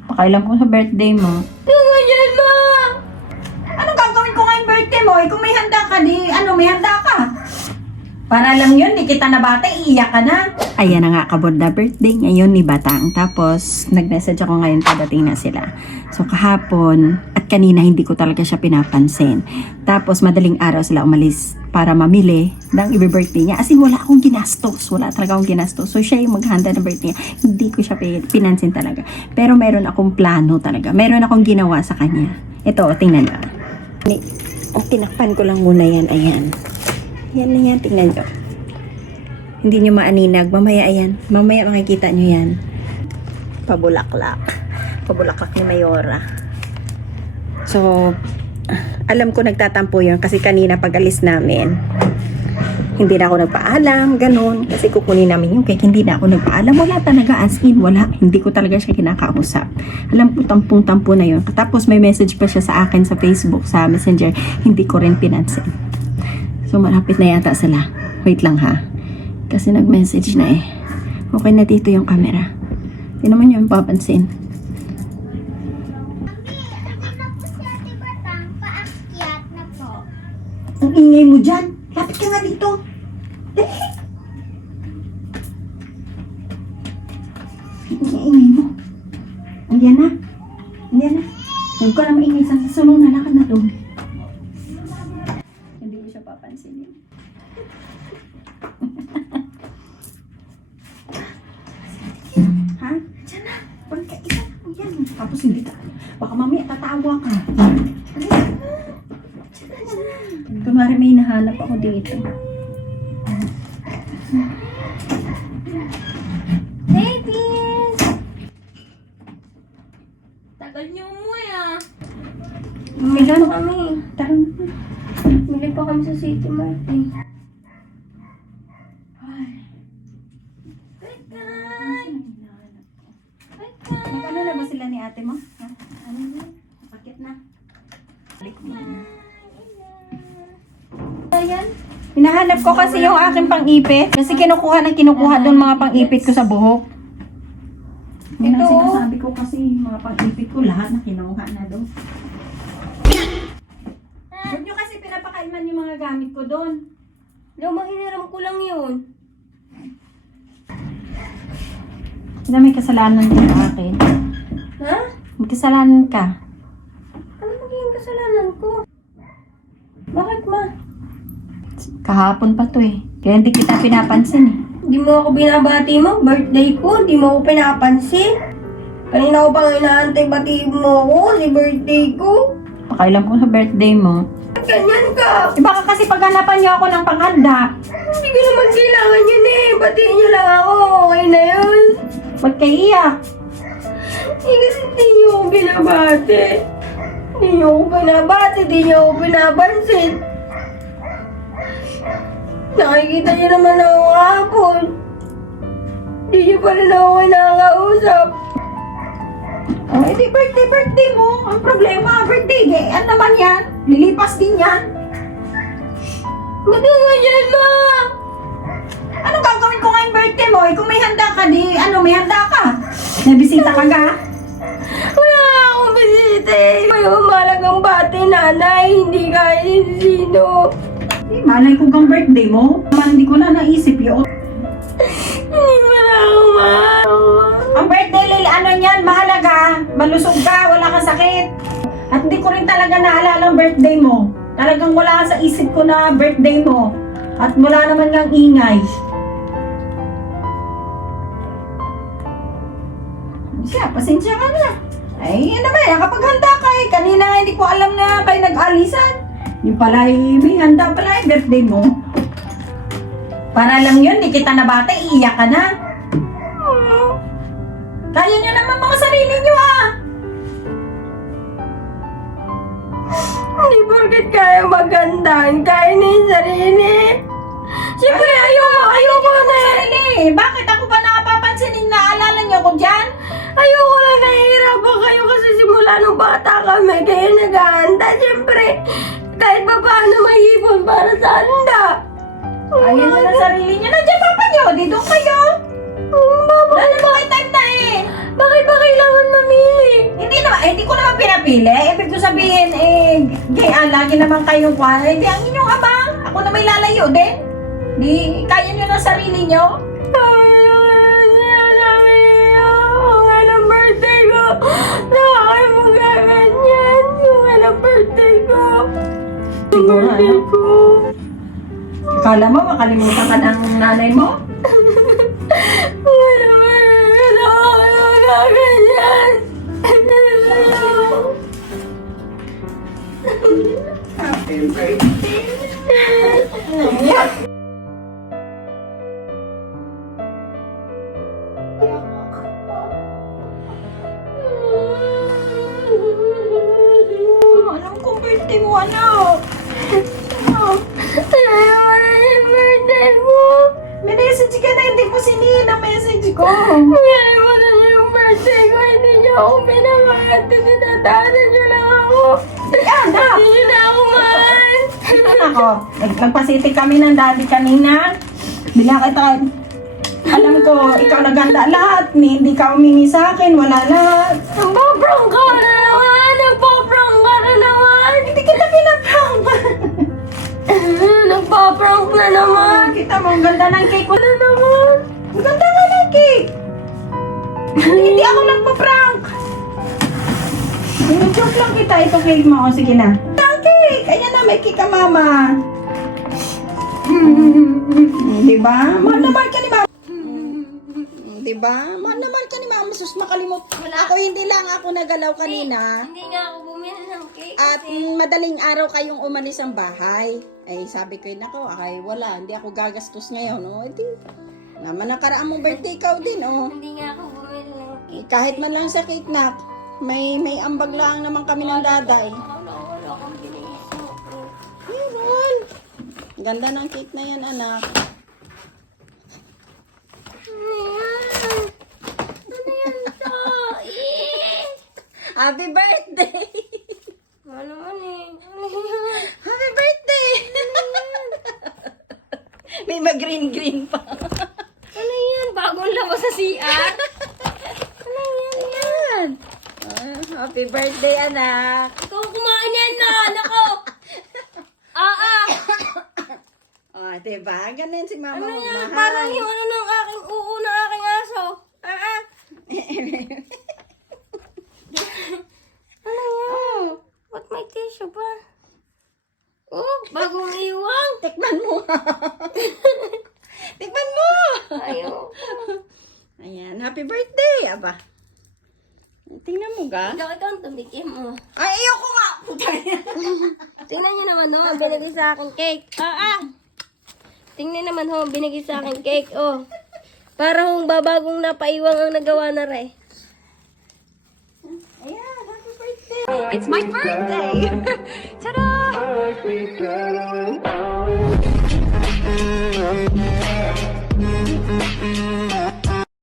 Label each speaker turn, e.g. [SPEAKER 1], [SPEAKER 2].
[SPEAKER 1] Pakailan ko sa birthday mo.
[SPEAKER 2] Ganyan ma!
[SPEAKER 1] Anong gagawin ko ngayong birthday mo? Kung may handa ka, may handa ka. Para lang yun, di kita nabata, iiyak ka na. Ayan na nga, kabod na birthday ngayon ni Batang. Tapos, nag-message ako ngayon padating na sila. So, kahapon at kanina hindi ko talaga siya pinapansin. Tapos, madaling araw sila umalis para mamili ng i-birthday niya. As in, wala akong ginastos. Wala talaga akong ginastos. So, siya yung maghanda ng birthday niya. Hindi ko siya pinansin talaga. Pero, meron akong plano talaga. Meron akong ginawa sa kanya. Ito, tingnan niyo. Tinakpan ko lang muna yan. Ayan. Yan na yan, tingnan nyo. Hindi nyo maaninag. Mamaya, ayan. Mamaya makikita nyo yan. Pabulaklak. Pabulaklak ni Mayora. So, alam ko nagtatampo yun kasi kanina pag alis namin, hindi na ako nagpaalam, ganun. Kasi kukunin namin yung cake, hindi na ako nagpaalam. Wala talaga, as in, wala. Hindi ko talaga siya kinakausap. Alam ko, tampung-tampo na yun. Tapos may message pa siya sa akin sa Facebook, sa Messenger. Hindi ko rin pinansin. So, malapit na yata sila. Wait lang ha. Kasi nag-message na eh. Okay na dito yung camera. Hindi naman yung papansin. Ang ingay mo dyan. Lapit ka nga dito. Dali. Ang ingay mo. Andiyan na. Andiyan na. Huwag ko na maingay. Sa sulong na lakad na doon. Hindi ko siya papansinin. Ha? Diyan na. Pagka-isa lang yan. Tapos hindi ka. Baka mamaya tatawa ka. Kunwari may nahanap ako dito.
[SPEAKER 2] Babies! Tagal niyo umuwi ah. Bumili pa kami.
[SPEAKER 1] Tara na.
[SPEAKER 2] Bumili pa kami sa City Mart eh.
[SPEAKER 1] Ay.
[SPEAKER 2] Bekay! Bekay!
[SPEAKER 1] Ano na ba sila ni ate mo? Ha? Ano na? Pakit na. Balik mo na.
[SPEAKER 2] Ayan.
[SPEAKER 1] Hinahanap ko kasi yung aking pang-ipit. Kasi kinukuha doon mga pang-ipit ko sa buhok. Yun ang
[SPEAKER 2] Ito.
[SPEAKER 1] sinasabi ko kasi mga pang-ipit ko lahat na kinuha na doon. Huwag nyo kasi pinapakaiman yung mga gamit ko doon.
[SPEAKER 2] Lumang hiniram ko lang yun.
[SPEAKER 1] Kasi may kasalanan ka sa akin.
[SPEAKER 2] Ha?
[SPEAKER 1] May kasalanan ka.
[SPEAKER 2] Ano magiging kasalanan ko? Bakit ma?
[SPEAKER 1] Kahapon pa to eh. Kaya hindi kita pinapansin eh.
[SPEAKER 2] Di mo ako binabati mo? Birthday ko? Di mo ako pinapansin? Kanina ko pang inaantay bati mo ako si birthday ko.
[SPEAKER 1] Pakailan ko sa birthday mo.
[SPEAKER 2] Ganyan ka.
[SPEAKER 1] Eh baka kasi paghanapan niyo ako ng panghanda.
[SPEAKER 2] Hindi ko naman kailangan yun eh. Batiin niyo lang ako. Okay na yun.
[SPEAKER 1] Ba't kayo iyak?
[SPEAKER 2] Eh kasi hindi niyo ako binabati. Hindi niyo ako binabati. Hindi niyo ako pinapansin. Nakikita niyo naman ako kahapon. Hindi niyo pa rin ako kinakausap.
[SPEAKER 1] Oh, edi birthday mo. Ang problema, birthday. Ano naman yan? Lilipas din yan.
[SPEAKER 2] Ba't ka ganyan ma?
[SPEAKER 1] Anong gagawin ko ngayong birthday mo? Kung may handa ka, may handa ka. May bisita ka ga?
[SPEAKER 2] Wala nga akong bisita eh. May umalagang bati nanay. Hindi kahit sino.
[SPEAKER 1] Malay ko kang birthday mo. Hindi ko na naisip yun.
[SPEAKER 2] Hindi mo na ako mahal.
[SPEAKER 1] Ang birthday, Lil, ano yan? Mahalaga. Malusog ka, wala kang sakit. At hindi ko rin talaga naalala ang birthday mo. Talagang wala ka sa isip ko na birthday mo. At wala naman ng ingay. Siya, pasensya ka na. Ay, ano ba, nakapaghanda ka eh. Kanina hindi ko alam na kayo nag-alisan. Yung pala, may handa pala yung birthday mo. Para lang yun, di kita nabata, iiyak ka na. Kaya nyo naman mga sarili nyo ah.
[SPEAKER 2] Hindi porket kaya magandaan. Kaya na yung sarili. Siyempre, ayoko na eh.
[SPEAKER 1] Sarili, bakit ako pa nakapapansinin na alala nyo ko dyan?
[SPEAKER 2] Ayoko lang nahihirapan kayo kasi simula nung bata kami. Kaya naghahanda. Siyempre, kahit pa paano may ipon para sa handa.
[SPEAKER 1] Ayaw nyo na sarili nyo. Nandiyan papa nyo, dito kayo.
[SPEAKER 2] Mama,
[SPEAKER 1] Wala na mga time na eh.
[SPEAKER 2] bakit ba kailangan mamili?
[SPEAKER 1] napili? Ibig ko sabihin, lagi naman kayong kwan. Hindi, ang inyong abang. Ako na may lalayo din. Di, kaya nyo na sarili nyo.
[SPEAKER 2] Ang birthday ko. Nakakay mo gaganyan. Yung birthday ko.
[SPEAKER 1] Siguro,
[SPEAKER 2] Birthday
[SPEAKER 1] ano?
[SPEAKER 2] ko.
[SPEAKER 1] Akala mo, makalimutan ka ng nanay mo? Happy birthday. Alam ko birthday mo, anak.
[SPEAKER 2] Birthday mo.
[SPEAKER 1] May message ka na, hindi mo sinina message ko.
[SPEAKER 2] Ngayon mo na yung birthday ko. Hindi niyo ako pinamahal. Tinataanan niyo lang ako.
[SPEAKER 1] Anak!
[SPEAKER 2] Hindi niyo na ako mahal.
[SPEAKER 1] Ako, nagpasitik kami ng daddy kanina. Bigyan kita, alam ko, ikaw naganda lahat. Hindi ka umingi sa akin, wala lahat.
[SPEAKER 2] Nagpa-prank ka na naman. Nagpa-prank ka na naman.
[SPEAKER 1] Hindi kita pinaprank.
[SPEAKER 2] Nagpa-prank na naman.
[SPEAKER 1] Kita mo, ang ganda ng cake ko.
[SPEAKER 2] Ano naman?
[SPEAKER 1] Ang ganda nga ng cake. Hindi ako nagpa-prank. Joke lang kita, ito cake mo. O, sige na. Ang cake! Ayan na, may cake ka, mama. Diba? Mahal na mahal ka ni mama. Diba? Mahal na mahal ka ni mama. Sus, makalimot. Ako hindi lang ako nagalaw kanina.
[SPEAKER 2] Hindi nga ako bumili ng cake.
[SPEAKER 1] At madaling araw kayong umalis ang bahay. Ay, sabi ko yun ako, ay wala, hindi ako gagastos ngayon. O, edi, naman nakaraang mong birthday ikaw din, oh.
[SPEAKER 2] Hindi nga ako bumili ng cake.
[SPEAKER 1] Kahit man lang sa cake na, may ambag lang naman kami ng daday.
[SPEAKER 2] Wala akong binili.
[SPEAKER 1] Meron. Ganda ng cake na yan, anak.
[SPEAKER 2] Ano yan? Ano yan to?
[SPEAKER 1] Happy birthday!
[SPEAKER 2] Ano naman eh? Ano yan?
[SPEAKER 1] Happy birthday! May mag-green-green pa.
[SPEAKER 2] Ano yan? Bagong labas sa CR? Ano yan?
[SPEAKER 1] Ayan. Happy birthday, anak.
[SPEAKER 2] Ikaw kumain yan na! Nako!
[SPEAKER 1] Oh, diba? Ganun si mama
[SPEAKER 2] Ano
[SPEAKER 1] mo
[SPEAKER 2] yan?
[SPEAKER 1] mahal.
[SPEAKER 2] Parang yung ano ng aking uo ng aking aso. Ano yan?
[SPEAKER 1] Oh,
[SPEAKER 2] Ba't may tissue pa? Oh, bagong iwang.
[SPEAKER 1] tikman mo. Tikman mo.
[SPEAKER 2] Ayaw.
[SPEAKER 1] Ayan, happy birthday, aba. Tingnan mo ga.
[SPEAKER 2] Ikaw ang tumikim mo.
[SPEAKER 1] Ay, ayoko nga.
[SPEAKER 2] Tingnan niyo naman ho, binigay sa akin cake. Tingnan naman ho, binigay sa akin cake. Oh. Para hong babagong napaiwang ang nagawa na re.
[SPEAKER 1] Ayan, happy birthday.
[SPEAKER 3] It's my birthday! Ta-da!